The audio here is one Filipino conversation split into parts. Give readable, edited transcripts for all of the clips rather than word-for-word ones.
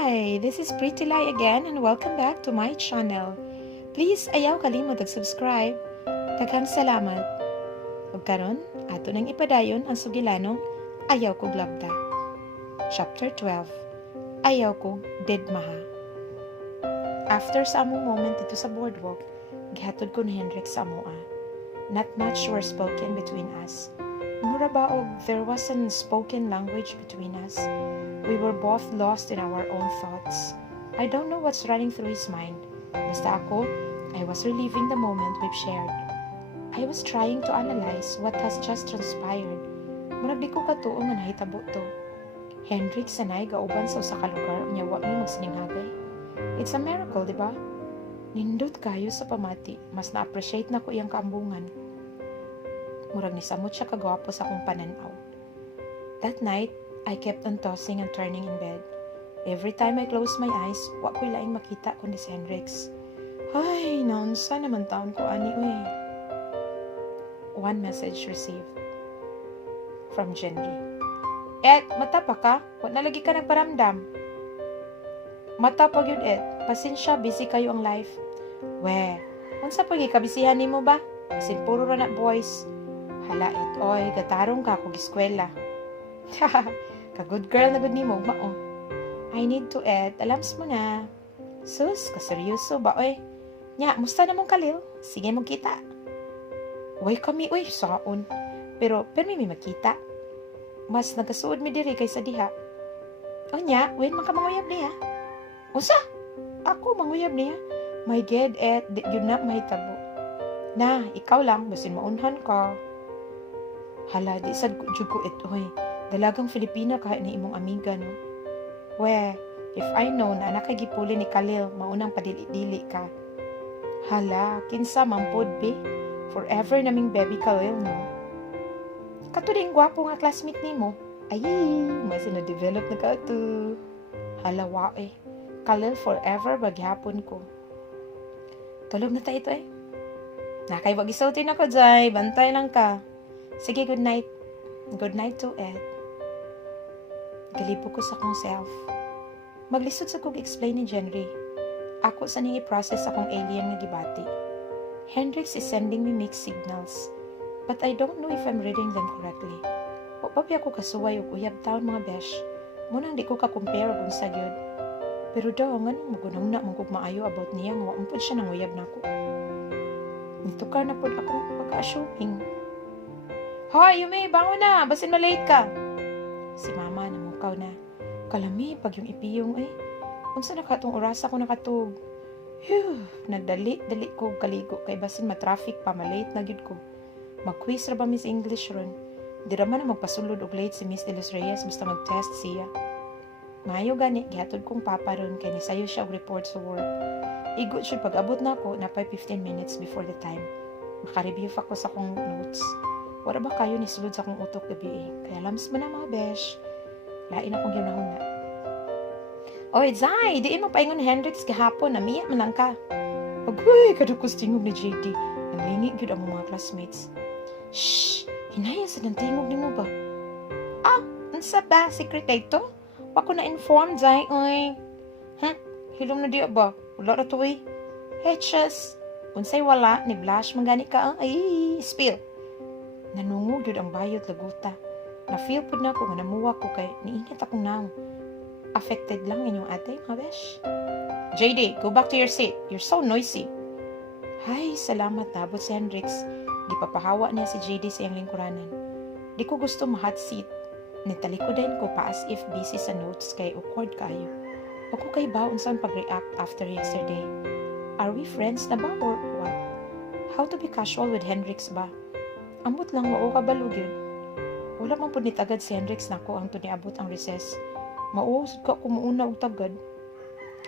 Hi! This is Pretty Lie again and welcome back to my channel. Please ayaw kalimot mag-subscribe. Daghang salamat. Ug karon, ato nang ipadayon ang sugilanong Ayaw kog LABDA. Chapter 12. Ayaw kog Deadmaha. After sa among moment dito sa boardwalk, gihatod ko ni Hendrix sa amoa. Not much were spoken between us. Mura ba og there wasn't spoken language between us. We were both lost in our own thoughts. I don't know what's running through his mind. Basta ako, I was reliving the moment we've shared. I was trying to analyze what has just transpired. Murag di ko katuo nga nahitabo to. Hendrix and I gauban sa usa ka lugar unya wa mi magsininghagay. It's a miracle, di ba? Nindot kayo sa pamati, mas na-appreciate na ko iyang kaambungan. Murag ni samot siya kagwapo sa akong pananaw. That night, I kept on tossing and turning in bed. Every time I closed my eyes, wa ko'y laing makita kundi si Hendrix. Ay, naunsa naman taon ko ani uy. One message received from Jenny. Mata pa ka? Wa na lagi ka nagparamdam. Mata pa gyud pasensya, busy kayo ang life. We, unsa pa gikabisihan nimo ba? Kasi puro ra na boys. Hala oy, gatarong ka kog eskwela. Ka-good girl na good ni mo, mao. I need to alams mo na. Sus, kaseryoso ba, oy? Nya, musta na mong kalil? Sige mong kita. Uy kami, uy, saon. Pero may makita. Mas nagkasuod mi diri kaysa diha. O nya, uy, makamanguyab niya. Usa? Ako manguyab niya. My God, yun na mahitabo. Na, ikaw lang, basin maunhan ka. Hala, di sad ko oy. Dalagang Filipina kahit ni imong amiga, no? We, if I know na anak kay gipuli ni Khalil, maunang padili-dili ka. Hala, kinsa mampod, be? Forever naming baby Khalil, no? Katuding gwapo nga classmate nimo. Ay, mas na-develop na ka ito. Hala, wa Khalil forever baghapon ko. Tulog na tayo ito Nakay wag isultin ako, Jai. Bantay lang ka. Sige, good night. Good night to Ed. Galipo ko sa akong self. Maglisod sa kong explain ni Jenry. Ako sa ning i-process akong alien nga gibati. Hendrix is sending me mixed signals, but I don't know if I'm reading them correctly. O papi ako kasuway og uyab taon mga besh. Munang di ko ka-compare kung sa gyud. Pero daw, nganong magunang na mong kog maayo about niya nga wampod siya nang uyab na ako. Nitukar na pod ako pagka-assuming. Hoy, Yumi, bangon na! Basin malate ka! Si mama namukaw na. Kalami, pag yung ipiyong unsa na katong oras ako nakatug. Phew, nagdali ko kaligo kay basin matraffic pa malate na gyud ko. Mag-quiz ra ba Miss English ron? Di ra man magpasulod og late si Miss De Los Reyes basta mag-test siya. Mayo gani, gihatod kong papa ron kay nisayo siya og report sa work. Igot siya pag-abot na ako na 15 minutes before the time. Maka-review ako sa akong notes. Wala ba kayo ni sulod sa akong utok gabi Kaya lams mo na mga besh. Lain akong ginahon na. Oy, Zay! Diin mo paingon Hendrix kahapon na miyak man lang ka. Agoy, kadukos tingog ni JD. Nanglingi gyud ang mga classmates. Shhh! Hinaya sa ng tingog ni mo ba? Unsa ba? Secret ito? Pa ko na-inform, Zay, oy. Hilom na diya ba? Wala na to Hetches! Unsay wala, ni blush mangani ka Ay, spill! Nanungog yun ang bayot laguta. Na-feel po na ako nga namuwa ko kay niingat akong naong. Affected lang inyong ate, mga besh. JD, go back to your seat. You're so noisy. Hay, salamat nabot si Hendrix. Gipapahawa niya si JD sa iyang lingkuranan. Di ko gusto ma-hot seat. Nitalikodan ko pa as if busy sa notes kay awkward kayo. Ako kay ba unsan pag-react after yesterday? Are we friends na ba or what? How to be casual with Hendrix ba? Ambot lang mao kabalo gyud. Wala man pud ni tagad si Hendrix nako ang tuniabot ang recess. Mauusod ka kumuuna og tagad.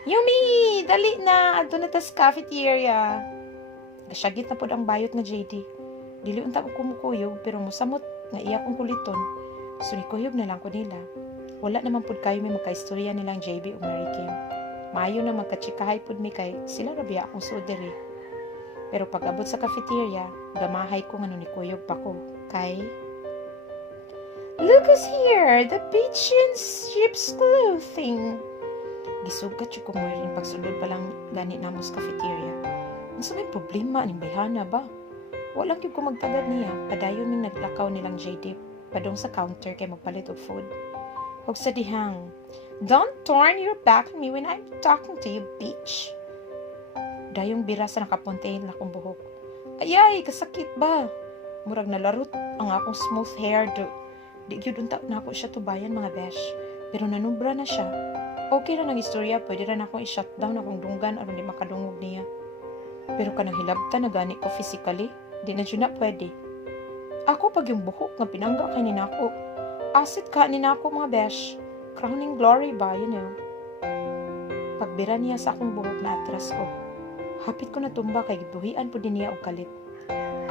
Yumi, dali na adto na ta sa cafeteria. Gasyagit na pud ang bayot nga JD. Dili unta ko kumukuyog pero mosamot nga iya kong kuliton. So nikuyog na lang ko nila. Wala naman pud kayo may magkaistorya nilang JB ug Mary Kim. Maayo na magkatsikahay pud mi kay sila ra biya akong sudere. Pero pag abot sa cafeteria, gamahay ko nga ni kuyog pa ko. Kay Look who's here! The beach in sheep's clothing! Gisugat yung kung rin pagsundod pa lang gani namo sa cafeteria. Unsa may problema ning bayhana ba? Walang gyud ko magtagad niya, padayon ning naglakaw nilang JD padong sa counter kay magpalit og food. Huwag sa dihang, "Don't turn your back on me when I'm talking to you, bitch." Dayong bira sa nakapuntahin na kong buhok. Ayay, kasakit ba? Murag nalarot ang akong smooth hair do. Di gyud unta na ako siya tubayan mga besh. Pero nanubra na siya. Okay na nang istorya, pwede rin akong i-shutdown akong dunggan aron di makadungog niya. Pero kanang hilabta na gani ko physically, di na dyan na pwede. Ako pag yung buhok nga pinangga kay ninako. Asset ka ninako mga besh. Crowning glory ba, you know. Pagbira niya sa akong buhok na atras ko. Hapit ko na tumba kay gibuhian po din niya og kalit.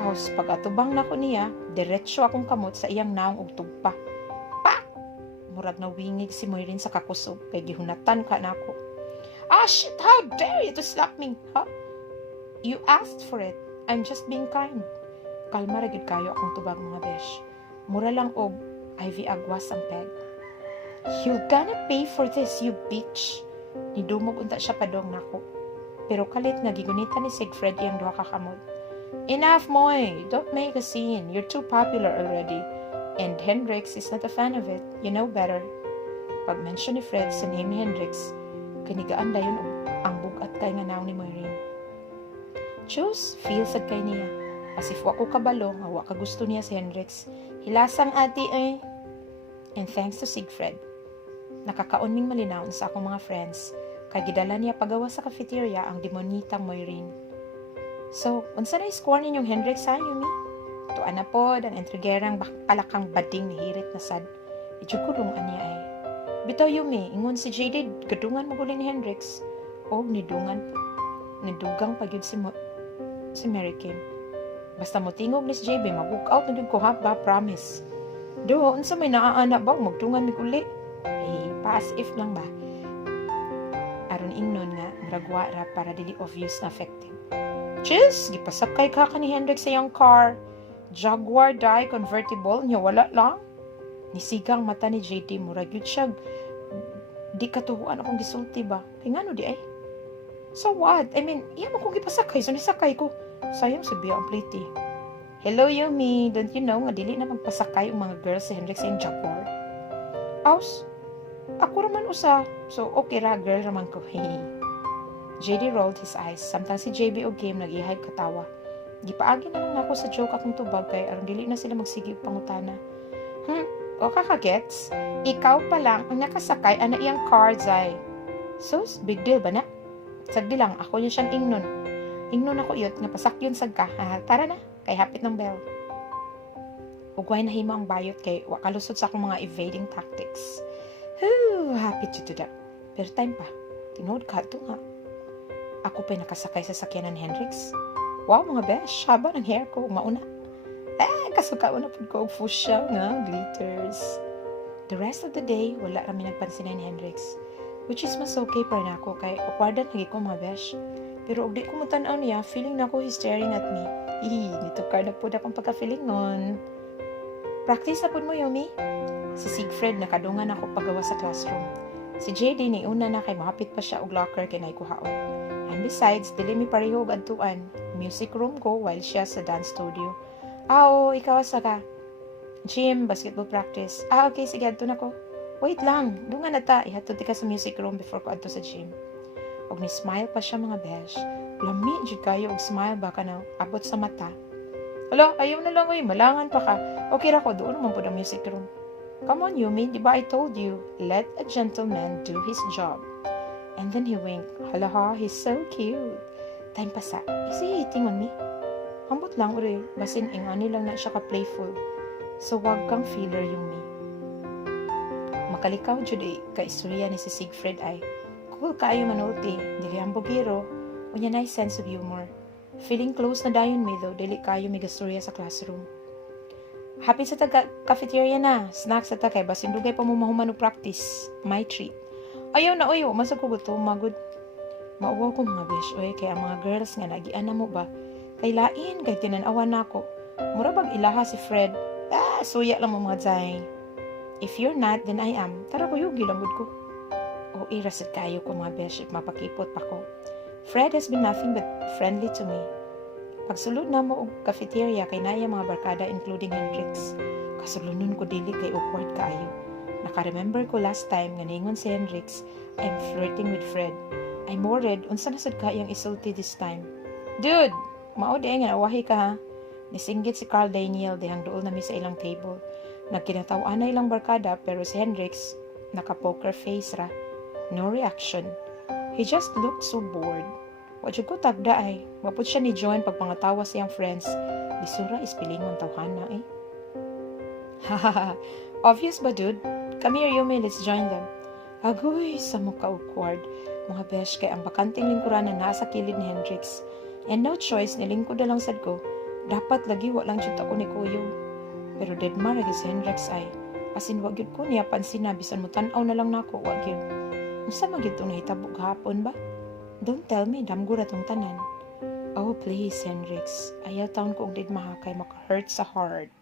Aos pag-atubang nako niya, diretso akong kamot sa iyang naong og tugpa. Pa! Murag na wingig si Moirin sa kakusog kay gihunatan ka nako. Ah shit, how dare you to slap me, huh? You asked for it. I'm just being kind. Kalma ra gid kayo akong tubag mga besh. Mura lang og IV agwas ang peg. You're gonna pay for this, you bitch. Nidumog unta siya padong nako. Pero kalit nga gigunitan ni Siegfried iyang duha ka kamot. Enough, Moy. Don't make a scene. You're too popular already. And Hendrix is not a fan of it. You know better. Pag-mention ni Fred sa name ni Hendrix, kanigaan dayon ang bugat kay nga naong ni Moirin. Choose, feel sad kay niya. As if wako kabalo, nga wa ka gusto niya si Hendrix. Hilasang ati eh. And thanks to Siegfried, nakakaon ming malinaw sa akong mga friends, kay gidala niya pagawa sa cafeteria ang demonitang Moirin. So, unsa na score ninyong Hendrix ha, Yumi? Tuan na po, ang entregerang palakang bading ni hirit na sad. Ijukulong aniya ay. Bitaw Yumi, ingon si JD, gadungan mo guli ni Hendrix. O, nidugang pagyud si Mary Kim. Basta mo tingog ni si JB, mag-walk out na din ko ha, ba, promise. Do, unsa may naaana ba, magdungan mi guli? Eh, pass if lang ba? Aron ingnon nga, maragwa ra para dili obvious na affected. Cheers! Gipasakay ka ni Hendrix sa iyang car. Jaguar die convertible niya, wala lang. Nisigang mata ni JD, murag yun siya. Di katuhuan akong gisulti ba? Kaya nga no di ay. So what? I mean, iyan mo kong gipasakay. So nisakay ko. Sayang si Bia ang plate. Hello Yumi, don't you know nga dili na magpasakay ang mga girls si Hendrix sa iyang Jaguar? Aus? Ako raman usa. So okay ra, girl raman ko. JD rolled his eyes. Samtang si JB o Game nag-ihay katawa. Gipaagi na lang ako sa joke akong tubag kay aron dili na sila magsige og pangutana. O kakagets? Ikaw pa lang ang nakasakay ana iyang car, Zay. Sus, big deal ba na? Sagdi lang, ako yun siyang ingnon. Ingnon ako yun, nga pasakyon sagka. Tara na, kay hapit ng bell. Ugway na himo ang bayot kay wakalusot sa akong mga evading tactics. Happy to do that. Pero time pa, tinood ka ito nga. Ako pa'y nakasakay sa sakyanan ni Hendrix. Wow, mga besh, haba ng hair ko, mauna. Kasukaon na po ko, fuchsia nga, glitters. The rest of the day, wala kami nagpansinan ni Hendrix. Which is mas okay pa rin ako, kay ukwardan lagi ko mga besh. Pero ug di ko matanaw niya, feeling na ako he's staring at me. Nito card na po na akong pagka-feeling nun. Practice na po mo, Yumi. Si Siegfried nakadungan ako pagawa sa classroom. Si JD ni una na kay mahapit pa siya og locker kay naikuhaon. And besides, dili mi pareho og adtuan. Music room ko while siya sa dance studio. Oo, ikaw asa ka? Gym, basketball practice. Okay, sige, adto na ko. Wait lang, dungan na ta. Ihatod ka sa music room before ko adto sa gym. Og ni-smile pa siya mga besh. Lami, jud kayo og smile baka na abot sa mata. Hala, ayaw na lang malangan pa ka. Okay ra ko, doon naman po ang music room. Come on, Yumi, di ba I told you, let a gentleman do his job. And then he winked. Hala, he's so cute. Time pasa. Is he hitting on me? Hambot lang, uri. Basin ingani lang na siya ka-playful. So, wag kang feeler, Yumi. Makalikaw, jud ka-istorya ni si Siegfried ay. Cool kayo manulti. Dili ang bugiro. Unya na sense of humor. Feeling close na dayon mi though, dili kayo may gastorya sa classroom. Happy sa cafeteria na. Snacks sa kay basin dugay pa mo mahuman og practice. My treat. Ayaw na oyo, masa ko gusto magud. Mauwaw ko mga besh, oy, kay ang mga girls nga nagian na mo ba? Kay lain, kay tinan-awan nako. Mura bag ilaha si Fred. Suya lang mo mga zay. If you're not, then I am. Tara ko yugi lang gud ko. O irasid kayo ko mga besh if mapakipot pa ko. Fred has been nothing but friendly to me. Pagsulod na mo og cafeteria kay naya mga barkada including Hendrix. Kasulunon ko dili kay awkward kaayo. Naka-remember ko last time nga ningon si Hendrix, I'm flirting with Fred. I'm worried unsa nasad kayang isulti this time. Dude, mao di nga awahi ka ha. Nisinggit si Carl Daniel dihang duol na mi sa ilang table. Nagkinataw-an na ilang barkada pero si Hendrix naka-poker face ra. No reaction. He just looked so bored. Wadyo ko tagda ay. Mapod siya ni join pagpangatawa siyang friends. Bisura is pilingon tawhana eh. Hahaha. Obvious ba dude? Come here Yumi, let's join them. Agoy, sa mukha awkward. Mga besh kay ang bakanting lingkuran na nasa kilid ni Hendrix. And no choice, nilingkod na lang sad ko. Dapat lagi walang jud ako ni Kuyo. Pero Deadmaha si Hendrix ay. Asin wag yun ko niya pansin na bisan mo tanaw na lang nako, wag yun. Unsa man gyud tong nahitabo gahapon ba? Don't tell me, damgura tong tanan. Oh please, Hendrix. Ayaw taon ko og Deadmaha kay maka-hurt sa heart.